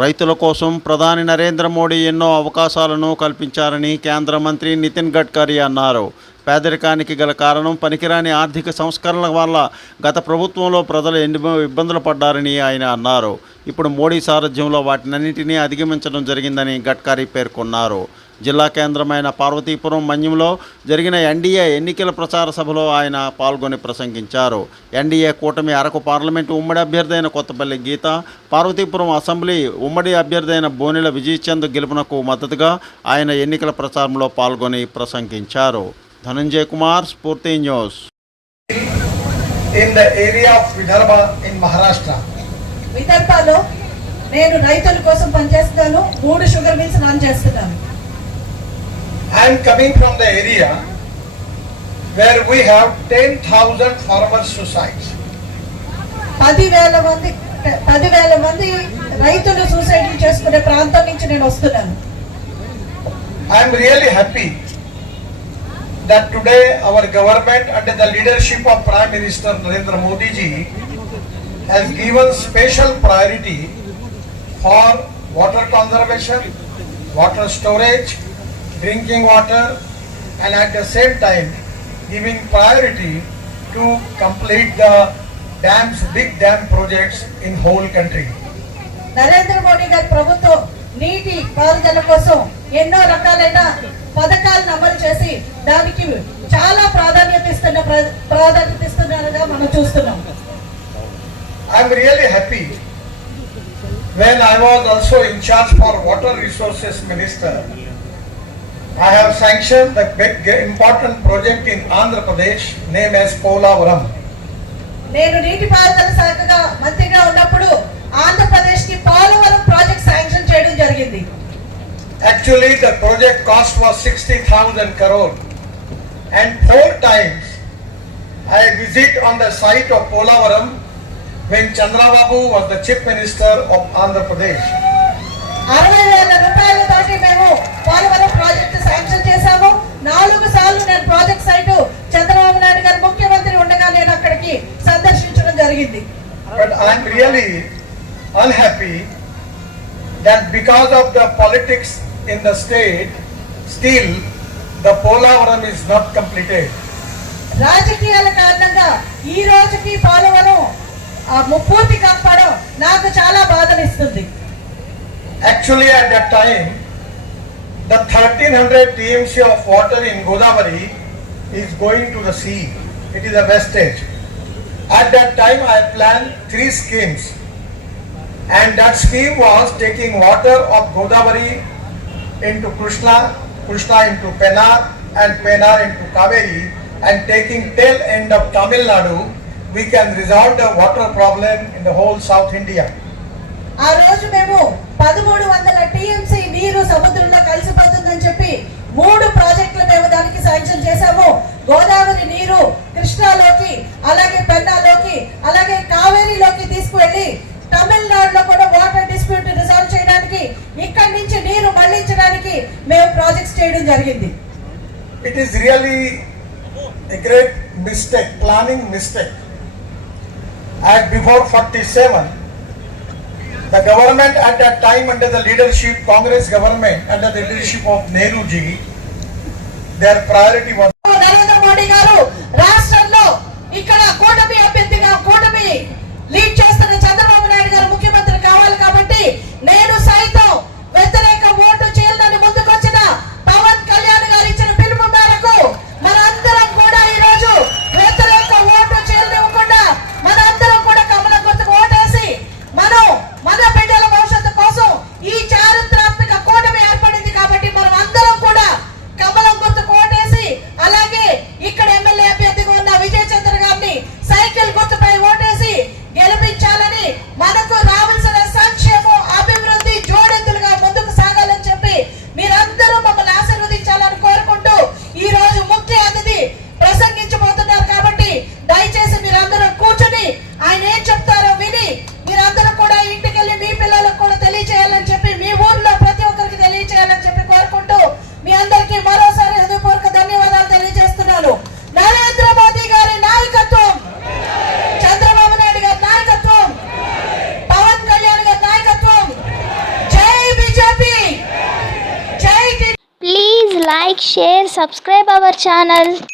రైతుల కోసం ప్రధాని నరేంద్ర మోడీ ఎన్నో అవకాశాలను కల్పించారని కేంద్ర మంత్రి నితిన్ గడ్కరీ అన్నారు. పేదరికానికి గల కారణం పనికిరాని ఆర్థిక సంస్కరణల వల్ల గత ప్రభుత్వంలో ప్రజలు ఎన్నో ఇబ్బందులు పడ్డారని ఆయన అన్నారు. ఇప్పుడు మోడీ సారథ్యంలో వాటినన్నింటినీ అధిగమించడం జరిగిందని గడ్కరీ పేర్కొన్నారు. జిల్లా కేంద్రమైన పార్వతీపురం మన్యంలో జరిగిన ఎన్డీఏ ఎన్నికల ప్రచార సభలో ఆయన పాల్గొని ప్రసంగించారు. ఎన్డీఏ కూటమి అరకు పార్లమెంటు ఉమ్మడి అభ్యర్థి అయిన కొత్తపల్లి గీత, పార్వతీపురం అసెంబ్లీ ఉమ్మడి అభ్యర్థి అయిన బోనెల విజయచంద్ గెలుపునకు మద్దతుగా ఆయన ఎన్నికల ప్రచారంలో పాల్గొని ప్రసంగించారు. ధనంజయ్ కుమార్, స్ఫూర్తి news. In the area of Vidarbha in Maharashtra. విదర్భలో నేను రైతుల కోసం పనిచేస్తాను. 3 షుగర్ మిల్స్ రన్ చేస్తున్నాను. I am coming from the area where we have 10,000 farmer suicides. 10,000 మంది రైతులు సూసైడ్ చేసుకునే ప్రాంతం నుంచి నేను వస్తున్నాను. I am really happy that today our government under the leadership of Prime Minister Narendra Modi ji has given special priority for water conservation, water storage, drinking water, and at the same time giving priority to complete the dams, big dam projects in whole country. Narendra Modi గారి ప్రభుత్వం నీటి పారుదల కోసం ఎన్నో రకాలైన పథకాలను అమలు చేసి దానికి చాలా ప్రాధాన్యత ఇస్తున్నారుగా మనం చూస్తున్నాం. I am really happy when I was also in charge for water resources minister. I have sanctioned the big important project in Andhra Pradesh named as Polavaram. నేను నీటిపారుదల శాఖగా మంత్రిగా ఉన్నప్పుడు ఆంధ్రప్రదేశ్ కి పోలవరం ప్రాజెక్ట్ శాంక్షన్ చేయడం జరిగింది. Actually the project cost was 60,000 crore and 4 times I visit on the site of Polavaram when Chandrababu was the chief minister of Andhra Pradesh. 60,000 రూపాయలతోటి మేము పోలవరం ప్రాజెక్ట్ శాంక్షన్ చేశాము. 4 సార్లు నేను ప్రాజెక్ట్ సైట్ చంద్రబాబు నాయుడు గారు ముఖ్యమంత్రి ఉండగా నేను అక్కడికి సందర్శించడం జరిగింది. But I am really unhappy that because of the politics in the state still the Polavaram is not completed. రాజకీయాల కారణంగా ఈ రోజుకి పోలవరం పూర్తి కాకపోవడం నాకు చాలా బాధనిస్తుంది. Actually at that time the 1300 TMC of water in Godavari is going to the sea. It is a wastage. At that time I planned 3 schemes and that scheme was taking water of Godavari into Krishna into Pennar and Pennar into Kaveri and taking tail end of Tamil Nadu, we can resolve the water problem in the whole South India. ఆ రోజు మేము 1300 TMC నీరు సముద్రంలో కలిసిపోతుందని చెప్పి 3 ప్రాజెక్టులు మేము దానికి sanction చేశాము. గోదావరి నీరు కృష్ణాలోకి, అలాగే పెన్నాలోకి, అలాగే కావేరీలోకి తీసుకువెళ్ళి తమిళనాడులో కూడా వాటర్ డిస్ప్యూట్ రిజాల్వ్ చేయడానికి, ఇక్కడి నుంచి నీరు మళ్లించడానికి మేము ప్రాజెక్ట్స్ చేయడం జరిగింది. It is really a great mistake, planning mistake. As before 47, the government at that time under the leadership, Congress government under the leadership of Nehru ji, their priority was Narendra Modi గారు రాష్ట్రంలో ఇక్కడ కూటమి అభ్యర్థిగా కూటమి లీడ్ చేస్తున్న చంద్రబాబు నాయుడు గారు ముఖ్యమంత్రి కావాలి కాబట్టి నేను సైతం వ్యతిరేక ఓటు చేయాలని ముందుకొచ్చిన పవన్ కళ్యాణ్ గారు ఇచ్చిన పిలుపు మేరకు మనందరం కూడా ఈ రోజు వ్యతిరేక ఓటు చేయనివ్వకుండా మనందరం కూడా కమలం గుర్తుకు ఓటేసి మన బిడ్డల భవిష్యత్తు కోసం ఈ చారిత్రాత్మక కూటమి ఏర్పడింది కాబట్టి మనం అందరం కూడా కమలం గుర్తుకు ఓటేసి, అలాగే ఇక్కడ MLA like, share, subscribe our channel.